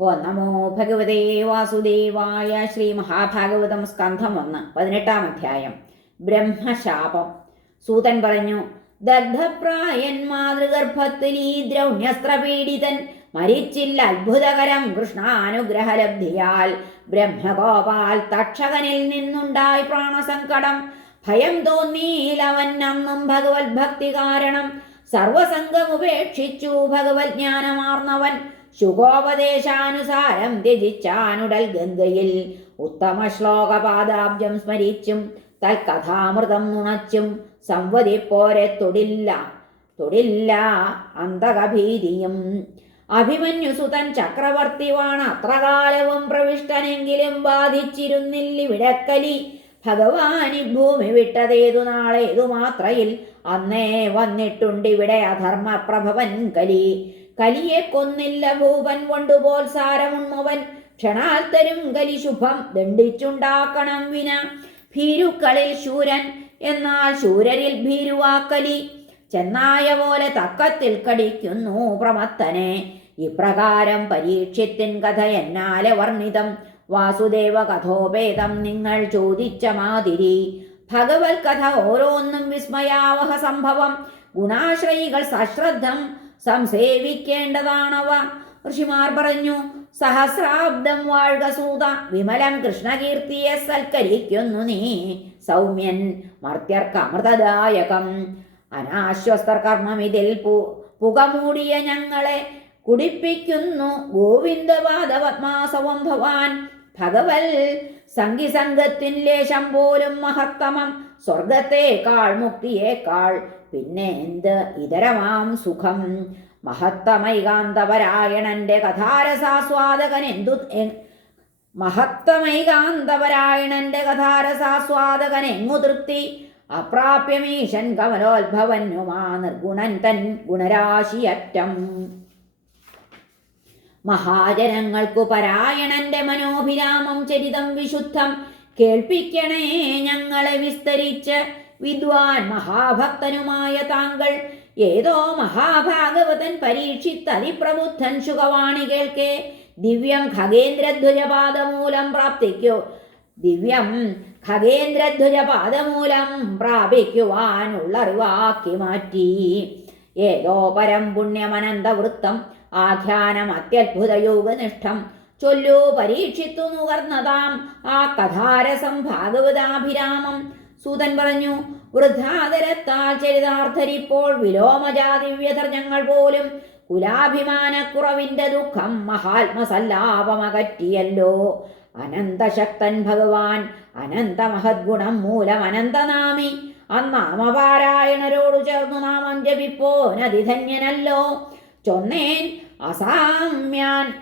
ഓ നമോ ഭഗവതേ വാസുദേവായ ശ്രീ മഹാഭാഗവതം സ്കന്ധം ഒന്ന് പതിനെട്ടാം അധ്യായം. ബ്രഹ്മശാപം. സൂതൻ പറഞ്ഞു ദഗ്ധപ്രായൻ മാതൃഗർഭത്തിൽ ഈ ദ്രൗണ്യസ്ത്രപീഡിതൻ മരിച്ചില്ല അത്ഭുതകരം കൃഷ്ണാനുഗ്രഹലബ്ധിയാൽ. ബ്രഹ്മഗോപാൽ തക്ഷകനിൽ നിന്നുണ്ടായി പ്രാണസങ്കടം. ഭയം തോന്നിയിലവൻ അന്നും ഭഗവത് ഭക്തി കാരണം സർവസംഗമുപേക്ഷിച്ചു ഭഗവത് ജ്ഞാനമാർന്നവൻ ശുഖോപദേശാനുസാരം ത്യജിച്ചാനുടൽ ഗംഗയിൽ ഉത്തമ ശ്ലോകപാദാബ്ജം സ്മരിച്ചും തൽക്കഥാമൃതം നുണച്ചും സംവദിപ്പോരെ തൊടില്ല തൊടില്ല അന്തകഭീതിയും അഭിമന്യുസുതൻ ചക്രവർത്തിവാണ് അത്ര കാലവും പ്രവിഷ്ടനെങ്കിലും ബാധിച്ചിരുന്നില്ലിവിടക്കലി ഭഗവാനി ഭൂമി വിട്ടതേതു നാളേതു മാത്രയിൽ അന്നേ വന്നിട്ടുണ്ടിവിടെ അധർമ്മപ്രഭവൻ കലി. കലിയെ കൊന്നില്ല ഭൂവൻ കൊണ്ടുപോൽ സാരമുണ്മവൻ. ക്ഷണാൽ തരും കലി ശുഭം ദണ്ഡിച്ചുണ്ടാക്കണം വിന. ഭീരുക്കളിൽ ശൂരൻ എന്നാൽ ശൂരരിൽ ഭീരുവാക്കലി ചെന്നായ പോലെ തക്കത്തിൽ കടിക്കുന്നു പ്രമത്തനെ. ഇപ്രകാരം പരീക്ഷത്തിൻ കഥ എന്നാലെ വർണിതം. വാസുദേവ കഥോപേതം നിങ്ങൾ ചോദിച്ച മാതിരി. ഭഗവത് കഥ ഓരോന്നും വിസ്മയാവഹ സംഭവം. ഗുണാശ്രയികൾ സശ്രദ്ധം സംസേവിക്കേണ്ടതാണവ. ഋഷിമാർ പറഞ്ഞു സഹസ്രാബ്ദം വാഴുക സൂത വിമലം കൃഷ്ണകീർത്തിയെ സൽക്കരിക്കുന്നു നീ സൗമ്യൻ മർത്യർക്ക് അമൃതദായകം. അനാശ്വസ്തർ കർമ്മമിതിൽ പു പുകമൂടിയ ഞങ്ങളെ കുടിപ്പിക്കുന്നു. ഗോവിന്ദപാദപത്മാസവം ഭവാൻ ഭഗവൽ സംഘിസംഘത്തിൻ ലേശം പോലും മഹത്തമം. സ്വർഗത്തേക്കാൾ മുക്തിയേക്കാൾ പിന്നെ എന്ത് ഇതരമാം സുഖം? മഹത്തമൈകാന്തപരായണന്റെ കഥാരസാസ്വാദകൻ എന്തു മഹത്തമൈകാന്തപരായണന്റെ കഥാരസാസ്വാദകൻ എങ്ങു തൃപ്തി? അപ്രാപ്യമീശൻ കമലോത്ഭവന്നുമാ നിർഗുണൻ തൻ ഗുണരാശിയറ്റം. മഹാജനങ്ങൾക്കു പരായണന്റെ മനോഭിരാമം ചരിതം വിശുദ്ധം കേൾപ്പിക്കണേ ഞങ്ങളെ വിസ്തരിച്ച് വിദ്വാൻ മഹാഭക്തനുമായ താങ്കൾ ഏതോ മഹാഭാഗവതൻ പരീക്ഷിത്തതിപ്രബുദ്ധൻ ശുഖവാണി കേൾക്കെ. ദിവ്യം ഖഗേന്ദ്രധ്വജപാദമൂലം പ്രാപ്തിക്കോ. ദിവ്യം ഖഗേന്ദ്രധ്വജപാദമൂലം പ്രാപിക്കുവാനുള്ളറിവാക്കി മാറ്റി. ഏതോ പരം പുണ്യമനന്തവൃത്തം ആഖ്യാനം അത്യത്ഭുതയോഗനിഷ്ഠം ചൊല്ലു പരീക്ഷിത്തു നുകർന്നതാം ആ കഥാരസം ഭാഗവതാഭിരാമം. സൂതൻ പറഞ്ഞു വൃദ്ധാതരത്താൽ ചരിതാർത്ഥരിപ്പോൾ വിലോമജാതി ഞങ്ങൾ പോലും കുലാഭിമാനക്കുറവിന്റെ ദുഃഖം മഹാത്മസല്ലാപമകറ്റിയല്ലോ. അനന്തശക്തൻ ഭഗവാൻ അനന്തമഹദ്ഗുണം മൂലം അനന്തനാമി അന്നാമപാരായണരോടു ചേർന്നു നാമം ജപിപ്പോനതിധന്യനല്ലോ ചൊന്നേൻ അസാമ്യാൻ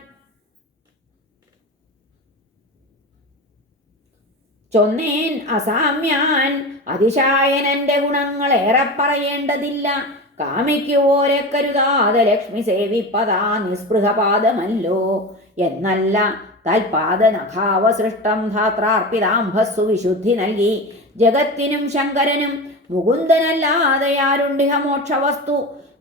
ചൊന്നേൻ അസാമ്യാൻ. അതിശായനന്റെ ഗുണങ്ങൾ ഏറെ പറയേണ്ടതില്ല. കാമിക്കുവോരെ കരുതാതെ ലക്ഷ്മി സേവിപ്പതാ നിസ്പൃഹപാദമല്ലോ. എന്നല്ല തൽപാദനഖാവസൃഷ്ടം ധാത്രാർപ്പിതാംഭസ്സു വിശുദ്ധി നൽകി. ജഗത്തിനും ശങ്കരനും മുകുന്ദനല്ലാതെ ആരുണ്ടിഹ മോക്ഷവസ്തു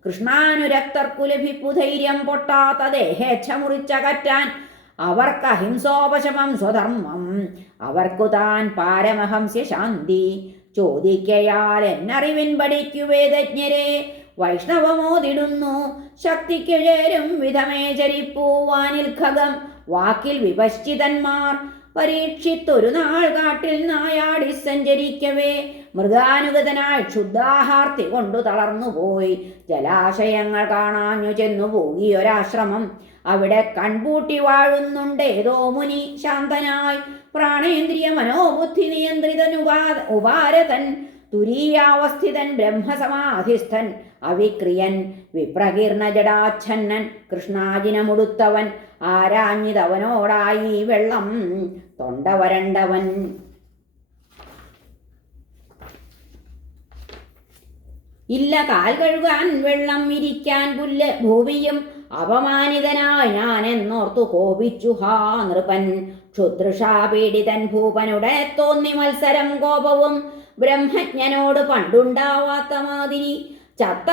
കൃഷ്ണാനുരക്തർക്കു ലഭിപ്പു ധൈര്യം പൊട്ടാത്ത ദേഹേച്ഛ മുറിച്ചകറ്റാൻ അവർക്ക് അഹിംസോപശമം സ്വധർമ്മം. അവർക്കു താൻ പാരമഹംസ്യ ശാന്തി. ചോദിക്കയാൽ എന്നറിവിൻ പഠിക്കു വേദജ്ഞരെ. വൈഷ്ണവമോതിടുന്നു. ശക്തിക്കിഴേരും വിധമേ ചരിപ്പൂവാനിൽ ഖഗം. വാക്കിൽ വിപശ്ചിതന്മാർ പരീക്ഷിത്തൊരു നാൾ കാട്ടിൽ നായാടി സഞ്ചരിക്കവേ. മൃഗാനുഗതനായി ക്ഷുദ്ധാഹാർത്തി കൊണ്ടു തളർന്നുപോയി ജലാശയങ്ങൾ കാണാഞ്ഞു ചെന്നു പോകിയൊരാശ്രമം അവിടെ കൺപൂട്ടി വാഴുന്നുണ്ടേതോ മുനി ശാന്തനായി. പ്രാണേന്ദ്രിയ മനോബുദ്ധി നിയന്ത്രിതൻ ഉപാ ഉപാരതൻ തുരീയാവസ്ഥിതൻ ബ്രഹ്മസമാധിസ്ഥൻ അവിക്രിയൻ വിപ്രകീർണ ജടാച്ഛന്നൻ കൃഷ്ണാജിനമുടുത്തവൻ ആരാഞ്ഞിതവനോടായി വെള്ളം തൊണ്ട വരണ്ടവൻ ഇല്ല കാൽ കഴുകാൻ വെള്ളം ഇരിക്കാൻ പുല്ല് ഭൂമിയും അപമാനിതനായി ഞാൻ എന്നോർത്തു കോപിച്ചു ഹാ നൃപൻ. ക്ഷുദ്രഷാ പീഡിതൻ ഭൂപനുടെ തോന്നി മത്സരം കോപവും ബ്രഹ്മജ്ഞനോട് പണ്ടുണ്ടാവാത്ത മാതിരി. ചത്ത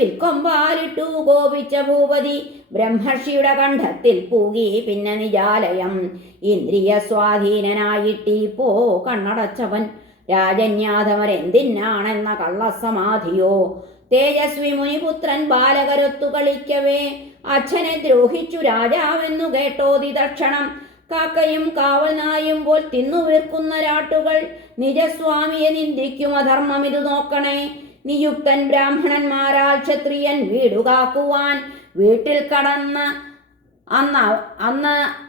വിൽക്കൊമ്പാലിട്ടു കോപിച്ച ഭൂപതി ബ്രഹ്മർഷിയുടെ കണ്ഠത്തിൽ പൂകി പിന്നെ നിജാലയം. ഇന്ദ്രിയ സ്വാധീനനായിട്ടീപ്പോ കണ്ണടച്ചവൻ രാജന്യാഥമരെന്തിനാണെന്ന കള്ളസമാധിയോ? തേജസ്വി മുനിപുത്രൻ ബാലകരൊത്തു കളിക്കവേ. അച്ഛനെ ദ്രോഹിച്ചു രാജാവെന്നു കേട്ടോതി തക്ഷണം കാക്കയും കാവൽനായും പോൽ തിന്നു വീർക്കുന്ന രാട്ടുകൾ. നിജസ്വാമിയെ നിന്ദിക്കും അധർമ്മം ഇത് നോക്കണേ. നിയുക്തൻ ബ്രാഹ്മണന്മാരാൽ ക്ഷത്രിയൻ വീടുകാക്കുവാൻ വീട്ടിൽ കടന്ന് അന്ന അന്ന്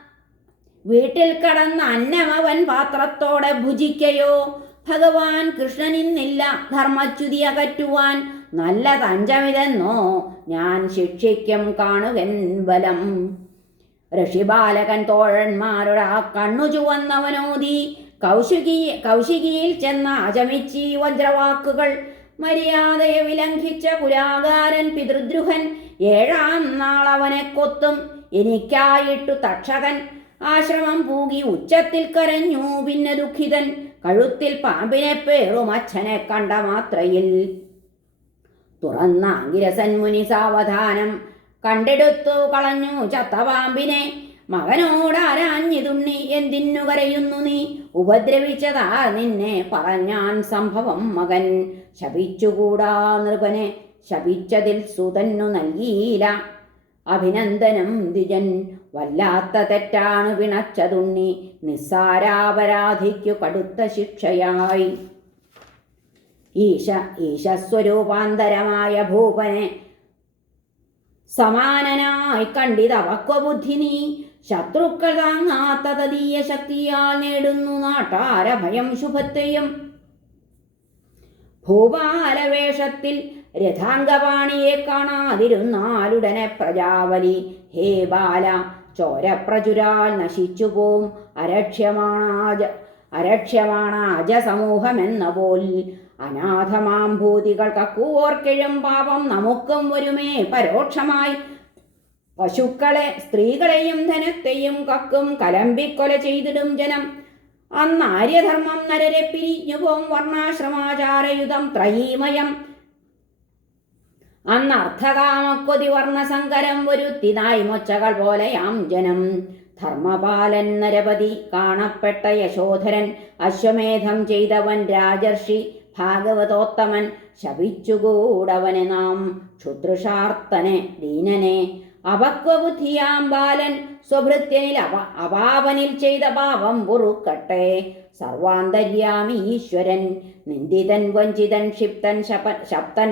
വീട്ടിൽ കടന്ന് അന്നമവൻ പാത്രത്തോടെ ഭുജിക്കയോ? ഭഗവാൻ കൃഷ്ണനിന്നില്ല ധർമ്മച്യുതി അകറ്റുവാൻ. നല്ല തഞ്ചമിതെന്നോ ഞാൻ ശിക്ഷിക്കും കാണുകൻ ബലം. ഋഷിബാലകൻ തോഴന്മാരുടെ ആ കണ്ണു ചുവന്നവനോതി. കൗശികി കൗശികിയിൽ ചെന്ന അചമിച്ചി വജ്രവാക്കുകൾ. മര്യാദയെ വിലംഘിച്ച പുരാകാരൻ പിതൃദ്രുഹൻ ഏഴാം നാളവനെ കൊത്തും. എനിക്കായിട്ടു തക്ഷകൻ. ആശ്രമം പൂകി ഉച്ചത്തിൽ കരഞ്ഞു. പിന്നെ ദുഃഖിതൻ കഴുത്തിൽ പാമ്പിനെ പേറും അച്ഛനെ കണ്ട മാത്രയിൽ. തുറന്ന അങ്കിരസൻ മുനി സാവധാനം കണ്ടെടുത്തു കളഞ്ഞു ചത്ത ചത്തപാമ്പിനെ മകനോടാരാഞ്ഞിതുണ്ണി എന്തിനു കരയുന്നു നീ? ഉപദ്രവിച്ചതാ നിന്നെ പറഞ്ഞാൻ സംഭവം മകൻ. ശപിച്ചുകൂടാ നൃപനെ ശപിച്ചതിൽ സുതന്നു നൽകിയില്ല. അഭിനന്ദനം ദ്വിജൻ വല്ലാത്ത തെറ്റാണ് പിണച്ചതുണ്ണി നിസ്സാരാപരാധിക്കു കടുത്ത ശിക്ഷയായി. ഈശ ഈശസ്വരൂപാന്തരമായ ഭൂപനെ സമാനനായി കണ്ടിതവക്വബുദ്ധി നീ. ശത്രുക്കൾ താങ്ങാത്ത തദീയ ശക്തിയാൽ നേടുന്നു നാട്ടാര ഭയം ശുഭത്തെയും. ഭൂപാലവേഷത്തിൽ രഥാംഗപാണിയെ കാണാതിരുന്നാലുടനെ പ്രജാവലി ഹേ ബാല ചോരപ്രചുരാൽ നശിച്ചുപോം. അരക്ഷ്യമാണാജ അരക്ഷ്യമാണാജ സമൂഹമെന്ന പോൽ അനാഥമാം ഭൂതികൾ കക്കൂർക്കിഴും പാപം നമുക്കും ഒരുമേ. പരോക്ഷമായി പശുക്കളെ സ്ത്രീകളെയും ധനത്തെയും കക്കും കലമ്പിക്കൊല ചെയ്തിടും ജനം. അന്നാര്യധർമ്മം നരരെ പിരിഞ്ഞു പോം വർണാശ്രമാചാരയുധം ത്രയീമയം. അന്ന് അർത്ഥകാമക്കൊതി വർണസങ്കരം വരുത്തിനായി മൊച്ചകൾ പോലെയാം ജനം. ധർമ്മപാലൻ നരപതി കാണപ്പെട്ട യശോധരൻ അശ്വമേധം ചെയ്തവൻ രാജർഷി ഭാഗവതോത്തമൻ ശപിച്ചുകൂടവനെ നാം. ക്ഷുദ്രുഷാർത്തനെ ദീനനെ അപക്വബുദ്ധിയാം ബാലൻ സ്വഭൃത്യനിൽ അപ അപാവനിൽ ചെയ്ത പാപം പൊറുക്കട്ടെ. സർവാന്തര്യാമി ഈശ്വരൻ നിന്ദിതൻ വഞ്ചിതൻ ക്ഷിപ്തൻ ശപ ശബ്ദൻ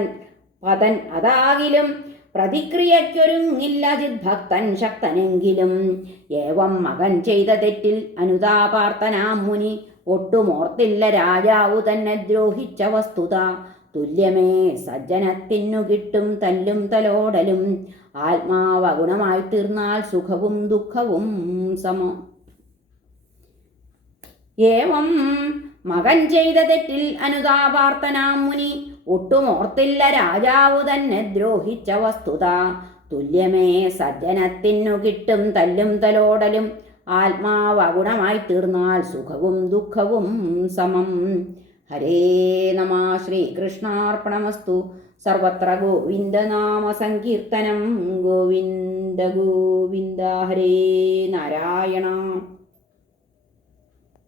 പതൻ അതാകിലും പ്രതിക്രിയയ്ക്കൊരുങ്ങില്ല ചിദ്ഭക്തൻ ശക്തനെങ്കിലും. ഏവം മകൻ ചെയ്ത തെറ്റിൽ അനുതാപാർത്തനാം മുനി ഒട്ടുമോർത്തില്ല രാജാവു തന്നെ ദ്രോഹിച്ച വസ്തുത. തുല്യമേ സജ്ജനത്തിനു കിട്ടും തല്ലും തലോടലും. ആത്മാവ് അഗുണമായി തീർന്നാൽ സുഖവും ദുഃഖവും സമം. ഏവം മകൻ ചെയ്ത തെറ്റിൽ അനുതാപാർത്തനാം മുനി ഒട്ടുമോർത്തില്ല രാജാവു തന്നെ ദ്രോഹിച്ച വസ്തുത. തുല്യമേ സജ്ജനത്തിനു കിട്ടും തല്ലും തലോടലും. ആത്മാവ് അഗുണമായി തീർന്നാൽ സുഖവും ദുഃഖവും സമം. ഹരേ നമ ശ്രീകൃഷ്ണാർപ്പണമസ്തു. സർവത്ര ഗോവിന്ദനാമ സങ്കീർത്തനം. ഗോവിന്ദ ഗോവിന്ദ ഹരേ നാരായണ.